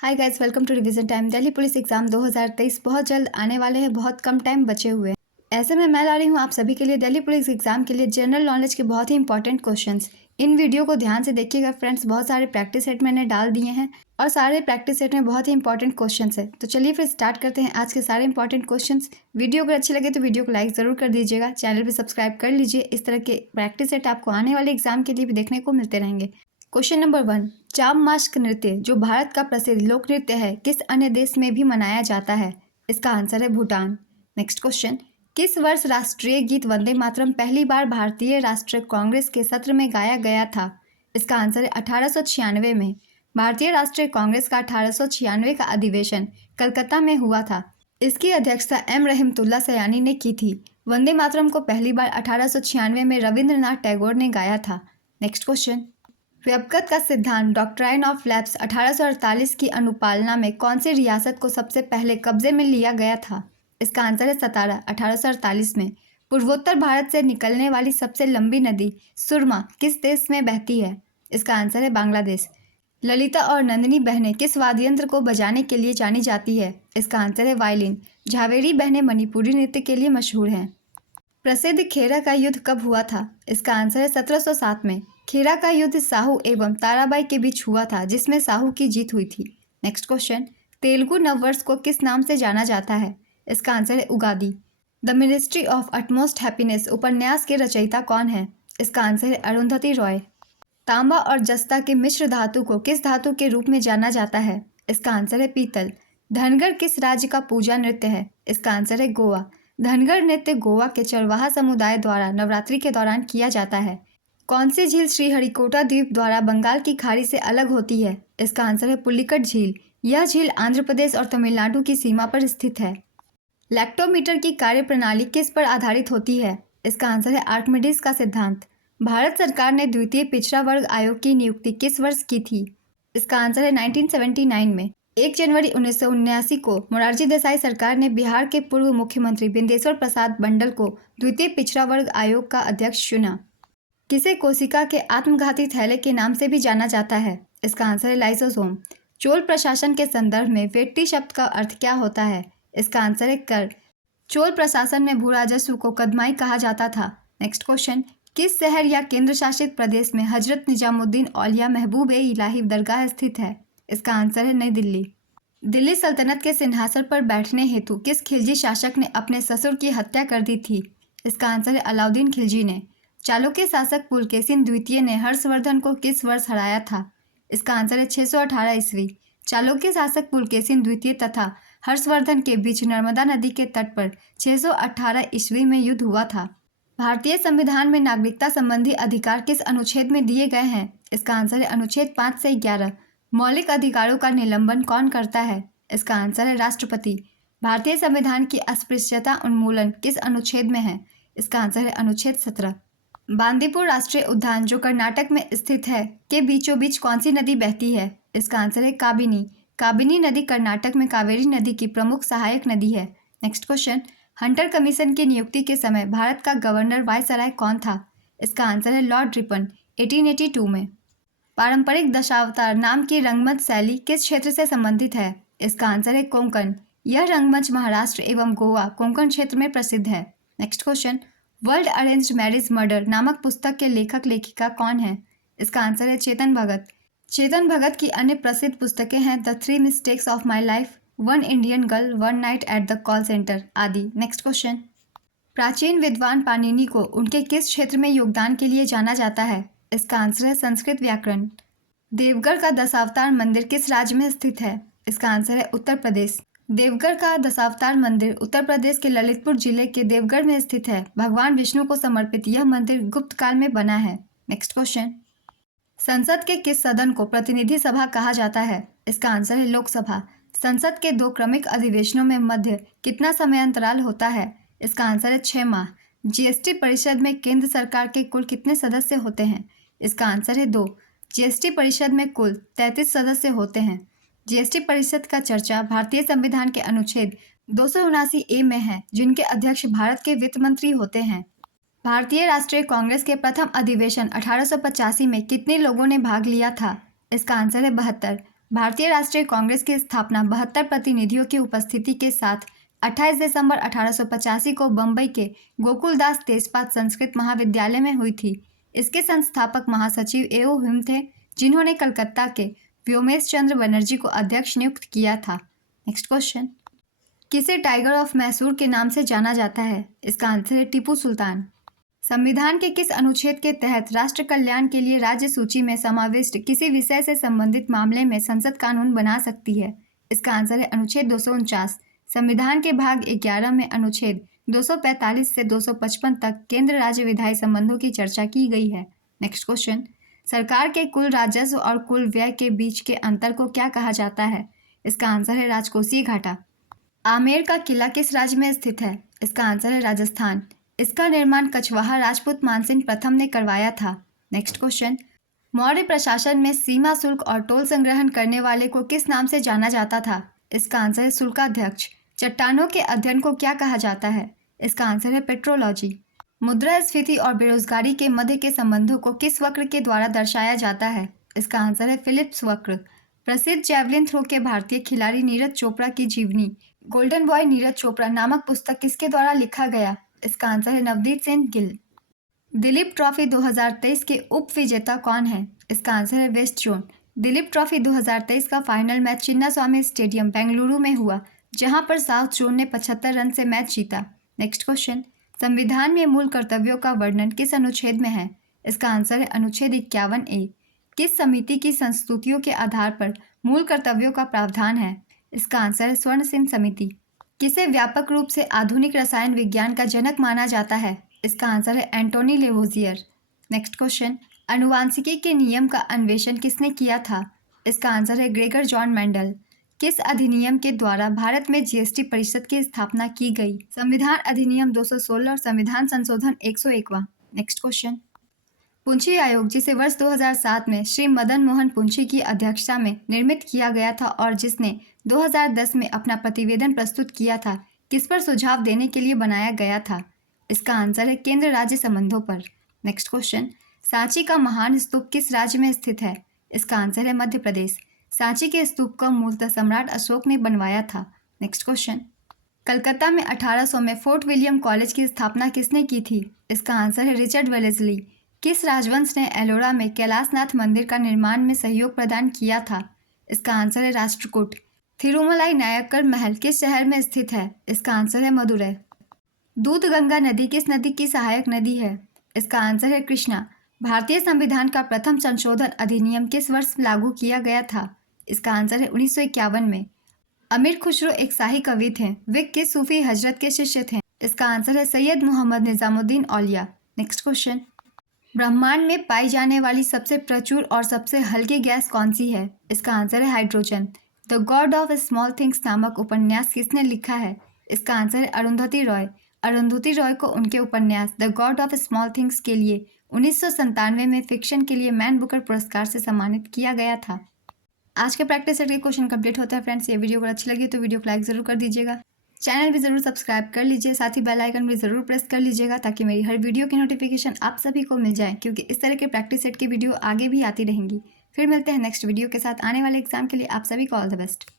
Hi guys, welcome to revision time. Delhi police exam 2023 बहुत जल्द आने वाले हैं, बहुत कम टाइम बचे हुए हैं। ऐसे में मैं ला रही हूँ आप सभी के लिए दिल्ली पुलिस एग्जाम के लिए जनरल नॉलेज के बहुत ही इंपॉर्टेंट क्वेश्चंस। इन वीडियो को ध्यान से देखिएगा फ्रेंड्स, बहुत सारे प्रैक्टिस सेट मैंने डाल दिए हैं और सारे प्रैक्टिस सेट में बहुत ही इंपॉर्टेंट क्वेश्चन है। तो चलिए फिर स्टार्ट करते हैं आज के सारे इंपॉर्टेंट क्वेश्चन। वीडियो अगर अच्छी लगे तो वीडियो को लाइक ज़रूर कर दीजिएगा, चैनल भी सब्सक्राइब कर लीजिए। इस तरह के प्रैक्टिस सेट आपको आने वाले एग्जाम के लिए भी देखने को मिलते रहेंगे। क्वेश्चन नंबर 1, चाम मास्क नृत्य जो भारत का प्रसिद्ध लोक नृत्य है किस अन्य देश में भी मनाया जाता है? इसका आंसर है भूटान। नेक्स्ट क्वेश्चन, किस वर्ष राष्ट्रीय गीत वंदे मातरम पहली बार भारतीय राष्ट्रीय कांग्रेस के सत्र में गाया गया था? इसका आंसर है 1896 में। भारतीय राष्ट्रीय कांग्रेस का 1896 का अधिवेशन कलकत्ता में हुआ था। इसकी अध्यक्षता एम रहमतुल्लाह सयानी ने की थी। वंदे मातरम को पहली बार 1896 में रविंद्रनाथ टैगोर ने गाया था। नेक्स्ट क्वेश्चन, व्यपगत का सिद्धांत डॉक्ट्राइन ऑफ लैप्स 1848 की अनुपालना में कौन सी रियासत को सबसे पहले कब्जे में लिया गया था? इसका आंसर है सतारा, 1848 में। पूर्वोत्तर भारत से निकलने वाली सबसे लंबी नदी सुरमा किस देश में बहती है? इसका आंसर है बांग्लादेश। ललिता और नंदिनी बहनें किस वाद्य यंत्र को बजाने के लिए जानी जाती है? इसका आंसर है वायलिन। झावेरी बहनें मणिपुरी नृत्य के लिए मशहूर हैं। प्रसिद्ध खेरा का युद्ध कब हुआ था? इसका आंसर है 1707 में। खेरा का युद्ध साहू एवं ताराबाई के बीच हुआ था, जिसमें साहू की जीत हुई थी। नेक्स्ट क्वेश्चन, तेलुगु नववर्ष को किस नाम से जाना जाता है? इसका आंसर है Ugadi. The ministry of utmost happiness उपन्यास के रचयिता कौन है? इसका आंसर है अरुंधति रॉय। तांबा और जस्ता के मिश्र धातु को किस धातु के रूप में जाना जाता है? इसका आंसर है पीतल। धनगर किस राज्य का पूजा नृत्य है? इसका आंसर है गोवा। धनगर नृत्य गोवा के चरवाहा समुदाय द्वारा नवरात्रि के दौरान किया जाता है। कौन सी झील श्रीहरिकोटा द्वीप द्वारा बंगाल की खाड़ी से अलग होती है? इसका आंसर है पुलिकट झील। यह झील आंध्र प्रदेश और तमिलनाडु की सीमा पर स्थित है। लैक्टोमीटर की कार्यप्रणाली किस पर आधारित होती है? इसका आंसर है आर्किमिडीज का सिद्धांत। भारत सरकार ने द्वितीय पिछड़ा वर्ग आयोग की नियुक्ति किस वर्ष की थी? इसका आंसर है 1979 में। 1 जनवरी 1979 को मोरारजी देसाई सरकार ने बिहार के पूर्व मुख्यमंत्री बिंदेश्वर प्रसाद मंडल को द्वितीय पिछड़ा वर्ग आयोग का अध्यक्ष चुना। किसे कोशिका के आत्मघाती थैले के नाम से भी जाना जाता है? इसका आंसर है लाइसोसोम। चोल प्रशासन के संदर्भ में वेट्टी शब्द का अर्थ क्या होता है? इसका आंसर है कर। चोल प्रशासन में भू राजस्व को कदमाई कहा जाता था। नेक्स्ट क्वेश्चन, किस शहर या केंद्र शासित प्रदेश में हजरत निजामुद्दीन औलिया महबूब ए इलाही दरगाह स्थित है? इसका आंसर है नई दिल्ली। दिल्ली सल्तनत के सिंहासन पर बैठने हेतु किस खिलजी शासक ने अपने ससुर की हत्या कर दी थी? इसका आंसर है अलाउद्दीन खिलजी ने। चालुक्य शासक पुलकेशिन द्वितीय ने हर्षवर्धन को किस वर्ष हराया था? इसका आंसर है 618 ईस्वी। चालुक्य शासक पुलकेशिन द्वितीय तथा हर्षवर्धन के बीच नर्मदा नदी के तट पर 618 ईस्वी में युद्ध हुआ था। भारतीय संविधान में नागरिकता संबंधी अधिकार किस अनुच्छेद में दिए गए हैं? इसका आंसर है अनुच्छेद 5 से 11। मौलिक अधिकारों का निलंबन कौन करता है? इसका आंसर है राष्ट्रपति। भारतीय संविधान की अस्पृश्यता उन्मूलन किस अनुच्छेद में है? इसका आंसर है अनुच्छेद 17। बांदीपुर राष्ट्रीय उद्यान जो कर्नाटक में स्थित है के बीचों बीच कौन सी नदी बहती है? इसका आंसर है काबिनी। काबिनी नदी कर्नाटक में कावेरी नदी की प्रमुख सहायक नदी है। नेक्स्ट क्वेश्चन, हंटर कमीशन की नियुक्ति के समय भारत का गवर्नर वायसराय कौन था? इसका आंसर है लॉर्ड रिपन, 1882 में। पारंपरिक दशावतार नाम की रंगमंच शैली किस क्षेत्र से संबंधित है? इसका आंसर है कोंकण। यह रंगमंच महाराष्ट्र एवं गोवा कोंकण क्षेत्र में प्रसिद्ध है। Next question, world arranged marriage murder नामक पुस्तक के लेखक लेखिका कौन है? इसका आंसर है चेतन भगत। चेतन भगत की अन्य प्रसिद्ध पुस्तकें हैं the 3 mistakes of my life, one Indian girl, one night at the call centre आदि। नेक्स्ट क्वेश्चन, प्राचीन विद्वान पाणिनि को उनके किस क्षेत्र में योगदान के लिए जाना जाता है? इसका आंसर है संस्कृत व्याकरण। देवगढ़ का दशावतार मंदिर किस राज्य में स्थित है? इसका आंसर है उत्तर प्रदेश। देवगढ़ का दशावतार मंदिर उत्तर प्रदेश के ललितपुर जिले के देवगढ़ में स्थित है। भगवान विष्णु को समर्पित यह मंदिर गुप्त काल में बना है। नेक्स्ट क्वेश्चन, संसद के किस सदन को प्रतिनिधि सभा कहा जाता है? इसका आंसर है लोकसभा। संसद के 2 क्रमिक अधिवेशनों में मध्य कितना समय अंतराल होता है? इसका आंसर है 6 माह। जीएसटी परिषद में केंद्र सरकार के कुल कितने सदस्य होते हैं? इसका आंसर है 2। जीएसटी परिषद में कुल 33 सदस्य होते हैं। जीएसटी परिषद का चर्चा भारतीय संविधान के अनुच्छेद 279A में है, जिनके अध्यक्ष भारत के वित्त मंत्री होते हैं। भारतीय राष्ट्रीय कांग्रेस के प्रथम अधिवेशन 1885 में कितने लोगों ने भाग लिया था? इसका आंसर है 72। भारतीय राष्ट्रीय कांग्रेस की स्थापना 72 प्रतिनिधियों की उपस्थिति के साथ 28 दिसंबर 1885 को बम्बई के गोकुलदास तेजपात संस्कृत महाविद्यालय में हुई थी। इसके संस्थापक महासचिव ए.ओ. हुम थे, जिन्होंने कलकत्ता के व्योमेश चंद्र बनर्जी को अध्यक्ष नियुक्त किया था। नेक्स्ट क्वेश्चन, किसे टाइगर ऑफ मैसूर के नाम से जाना जाता है? इसका आंसर है टीपू सुल्तान। संविधान के किस अनुच्छेद के तहत राष्ट्र कल्याण के लिए राज्य सूची में समाविष्ट किसी विषय से संबंधित मामले में संसद कानून बना सकती है? इसका आंसर है अनुच्छेद 249। संविधान के भाग 11 में अनुच्छेद 245 से 255 तक केंद्र राज्य विधायी संबंधों की चर्चा की गई है। नेक्स्ट क्वेश्चन, सरकार के कुल राजस्व और कुल व्यय के बीच के अंतर को क्या कहा जाता है? इसका आंसर है राजकोषीय घाटा। आमेर का किला किस राज्य में स्थित है? इसका आंसर है राजस्थान। इसका निर्माण कछवाहा राजपूत मानसिंह प्रथम ने करवाया था। नेक्स्ट क्वेश्चन, मौर्य प्रशासन में सीमा शुल्क और टोल संग्रहण करने वाले को किस नाम से जाना जाता था? इसका आंसर है शुल्काध्यक्ष। चट्टानों के अध्ययन को क्या कहा जाता है? इसका आंसर है पेट्रोलॉजी। मुद्रास्फीति और बेरोजगारी के मध्य के संबंधों को किस वक्र के द्वारा दर्शाया जाता है? इसका आंसर है फिलिप्स वक्र। प्रसिद्ध जैवलिन थ्रो के भारतीय खिलाड़ी नीरज चोपड़ा की जीवनी गोल्डन बॉय नीरज चोपड़ा नामक पुस्तक किसके द्वारा लिखा गया? इसका आंसर है नवदीप सिंह गिल। दिलीप ट्रॉफी 2023 के उप विजेता कौन है? इसका आंसर है वेस्ट जोन। दिलीप ट्रॉफी 2023 का final match Chinnaswamy stadium Bengaluru में हुआ, जहां पर साउथ जोन ने 75 रन से मैच जीता। नेक्स्ट क्वेश्चन, संविधान में मूल कर्तव्यों का वर्णन किस अनुच्छेद में है? इसका आंसर है अनुच्छेद 51A। किस समिति की संस्तुतियों के आधार पर मूल कर्तव्यों का प्रावधान है? इसका आंसर है स्वर्ण सिंह समिति। किसे व्यापक रूप से आधुनिक रसायन विज्ञान का जनक माना जाता है? इसका आंसर है एंटोनी लेवोजियर। नेक्स्ट क्वेश्चन, आनुवांशिकी के नियम का अन्वेषण किसने किया था? इसका आंसर है ग्रेगर जॉन मेंडल। किस अधिनियम के द्वारा भारत में जीएसटी परिषद की स्थापना की गई? संविधान अधिनियम 216 और संविधान संशोधन 101वां। नेक्स्ट क्वेश्चन, पुंछी आयोग, जिसे वर्ष 2007 में श्री मदन मोहन पुंछी की अध्यक्षता में निर्मित किया गया था और जिसने 2010 में अपना प्रतिवेदन प्रस्तुत किया था, किस पर सुझाव देने के लिए बनाया गया था? इसका आंसर है केंद्र राज्य संबंधों पर। नेक्स्ट क्वेश्चन, सांची का महान स्तूप किस राज्य में स्थित है? इसका आंसर है मध्य प्रदेश। सांची के स्तूप को मूलतः सम्राट अशोक ने बनवाया था। नेक्स्ट क्वेश्चन, कलकत्ता में 1800 में फोर्ट विलियम कॉलेज की स्थापना किसने की थी? इसका आंसर है रिचर्ड वेलेस्ली। किस राजवंश ने एलोरा में कैलाशनाथ मंदिर का निर्माण में सहयोग प्रदान किया था? इसका आंसर है राष्ट्रकूट। थिरुमलाई नायक्कर महल किस शहर में स्थित है? इसका आंसर है मदुरै। दूधगंगा नदी किस नदी की सहायक नदी है? इसका आंसर है कृष्णा। भारतीय संविधान का प्रथम संशोधन अधिनियम किस वर्ष लागू किया गया था? इसका आंसर है 1951 में। अमीर खुसरो एक शाही कवि थे, वे किस सूफी हजरत के शिष्य थे? इसका आंसर है सैयद मोहम्मद निजामुद्दीन औलिया। नेक्स्ट क्वेश्चन, ब्रह्मांड में पाई जाने वाली सबसे प्रचुर और सबसे हल्की गैस कौन सी है? इसका आंसर है hydrogen. The God of small things नामक उपन्यास किसने लिखा है? इसका आंसर है अरुंधति रॉय। अरुंधति रॉय को उनके उपन्यास the God of small things के लिए 1997 में फिक्शन के लिए मैन बुकर पुरस्कार से सम्मानित किया गया था। आज के प्रैक्टिस सेट के क्वेश्चन कंप्लीट होता है फ्रेंड्स। ये वीडियो अगर अच्छी लगी तो वीडियो को लाइक ज़रूर कर दीजिएगा, चैनल भी ज़रूर सब्सक्राइब कर लीजिए, साथ ही बेल आइकन भी ज़रूर प्रेस कर लीजिएगा ताकि मेरी हर वीडियो की नोटिफिकेशन आप सभी को मिल जाए, क्योंकि इस तरह के प्रैक्टिस सेट की वीडियो आगे भी आती रहेंगी। फिर मिलते हैं नेक्स्ट वीडियो के साथ आने वाले एग्जाम के लिए। आप सभी को ऑल द बेस्ट।